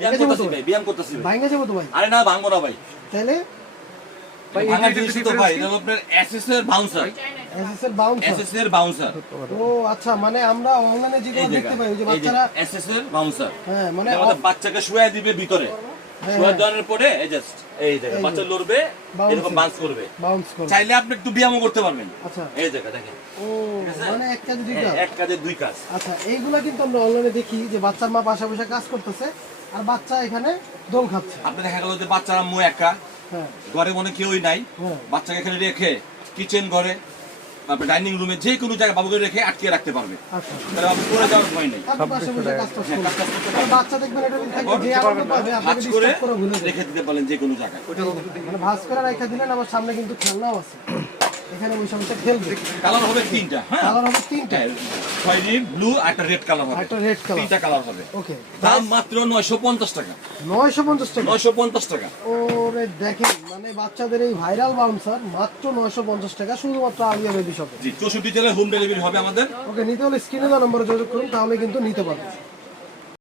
ব্যায়াম করতেছি ভাই। ভাঙা যাবো তো ভাই? আরে না ভাঙবো না ভাই। তাহলে ভাঙার জিনিস তো ভাই, এটা হলো আপনার এসএস এর বাউন্সার। এসএস এর বাউন্সার। এসএস এর বাউন্সার। ও আচ্ছা, মানে আমরা অনলাইনে যেগুলো এই দেখতে জায়গা, পাই ওই যে এই যে বাচ্চারা, এসএস এর বাউন্সার। হ্যাঁ মানে এটা আমাদের বাচ্চাকে শুয়ে দিবে ভিতরে। শুয়ে দেওয়ার পরে এই জাস্ট এই জায়গা বাচ্চা লড়বে, এরকম বাউন্স করবে। বাউন্স করবে। চাইলে আপনি একটু ব্যায়ামও করতে পারবেন। আচ্ছা। এই জায়গা দেখেন। ও মানে এক কাজে দুই কাজ। এক কাজে দুই কাজ। আচ্ছা, এইগুলা কিন্তু আমরা অনলাইনে দেখি যে বাচ্চার মা পাশে বসে কাজ করতেছে আর বাচ্চা এখানে দোল খাচ্ছে। আপনি দেখা গেল যে বাচ্চার আম্মু একা, হ্যাঁ ঘরে মনে কেউই নাই, হ্যাঁ বাচ্চাকে এখানে রেখে কিচেন ঘরে, আপনার ডাইনিং রুমে যে কোনো জায়গায় বাবুকে রেখে আটকে রাখতে পারবে। আচ্ছা, তাহলে আপনি পড়ে যাওয়ার ভয় নেই। আপনি পাশে বসে কাজ করতে পারবেন। আর বাচ্চা দেখবেন এটা যদি থাকে যে আনন্দ পাবে ভাঁজ আপনাকে করে ডিস্টার্ব করে ভুলে যাবে। রেখে দিতে পারেন যে কোনো জায়গায়। মানে ভাঁজ করে রেখে দিলেন, আবার সামনে কিন্তু খেলনাও আছে, এখানে বসে বসে খেলবে। কালার হবে তিনটা, হ্যাঁ কালার হবে তিনটা, খয়েরি, ব্লু আর একটা রেড কালার হবে। একটা রেড কালার, তিনটা কালার হবে। ওকে। দাম মাত্র 950 টাকা। 950 টাকা। 950 টাকা। ওরে দেখেন, মানে বাচ্চাদের এই ভাইরাল বাউন্সার মাত্র 950 টাকা, শুধুমাত্র আলিয়া বেবি শপে। জি, 64 জেলায় হোম ডেলিভারি হবে আমাদের। ওকে, নিতে হলে স্ক্রিনে দেওয়া নম্বরে যোগাযোগ করুন, তাহলে কিন্তু নিতে পারবেন।